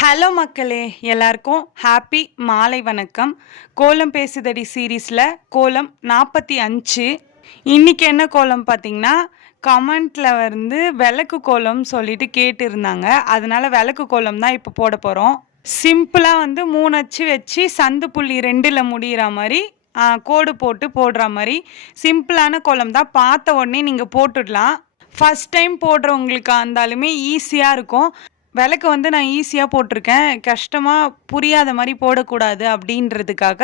Hello மக்களே! எல்லாருக்கும் happy மாலை வணக்கம். கோலம் பேசுதடி சீரிஸில் கோலம் 45. இன்னைக்கு என்ன கோலம் பார்த்தீங்கன்னா, கமெண்ட்ல வந்து விளக்கு கோலம் சொல்லிட்டு கேட்டிருந்தாங்க. அதனால விளக்கு கோலம் தான் இப்போ போட போறோம். சிம்பிளா வந்து 3 அச்சு வச்சு சந்து புள்ளி 2ல முடியிற மாரி கோடு போட்டு போடுற மாரி சிம்பிளான கோலம் தான். பார்த்த உடனே நீங்க போட்டுடலாம். ஃபர்ஸ்ட் டைம் போடுறவங்களுக்கா இருந்தாலுமே ஈஸியா இருக்கும். விளக்கு வந்து நான் ஈஸியா போட்டிருக்கேன். கஷ்டமா புரியாத மாரி போடக்கூடாது அப்படின்றதுக்காக,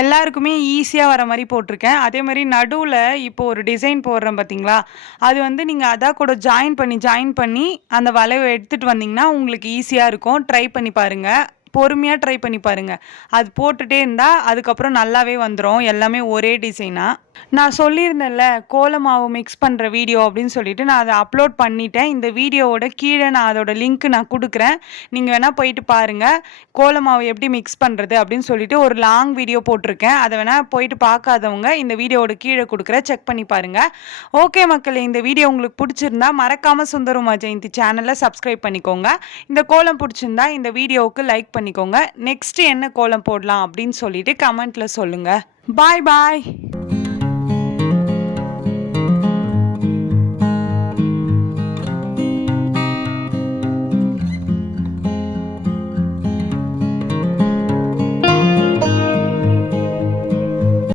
எல்லாருக்குமே ஈஸியா வர மாரி போட்டிருக்கேன். அதே மாரி நடுவுல இப்போ ஒரு டிசைன் போடுறேன் பார்த்தீங்களா? அது வந்து நீங்க அதா கூட ஜாயின் பண்ணி அந்த வளைவ எடுத்துட்டு வந்தீங்கன்னா, உங்களுக்கு ஈஸியா இருக்கும். ட்ரை பண்ணி பாருங்க. பொறுமையா ட்ரை பண்ணி பாருங்க. அது போட்டுட்டே இருந்தா, அதுக்கப்புறம் நல்லாவே வந்துரும். எல்லாமே ஒரே டிசைனா. நான் சொல்லியிருந்தேன்ல, கோல மாவு மிக்ஸ் பண்ற வீடியோ அப்படின்னு சொல்லிட்டு, நான் அத அப்லோட் பண்ணிட்டேன். இந்த வீடியோவோட கீழ நான் அதோட லிங்க் நான் குடுக்குறேன். நீங்க வேணா போயிட்டு பாருங்க. கோல மாவு எப்படி மிக்ஸ் பண்றது அப்படின்னு சொல்லிட்டு ஒரு லாங் வீடியோ போட்டிருக்கேன். அத வேணா போயிட்டு பார்க்காதவங்க, இந்த வீடியோவோட கீழ குடுக்குறேன். செக் பண்ணி பாருங்க. ஓகே மக்களே, இந்த வீடியோ உங்களுக்கு புடிச்சிருந்தா மறக்காம சுந்தர் ஜெயந்தி சேனல சப்ஸ்கிரைப் பண்ணிக்கோங்க. இந்த கோலம் புடிச்சிருந்தா இந்த வீடியோவுக்கு லைக் பண்ணிக்கோங்க. நெக்ஸ்ட் என்ன கோலம் போடலாம் அப்படின்னு சொல்லிட்டு கமெண்ட்ல சொல்லுங்க. பாய் பாய்.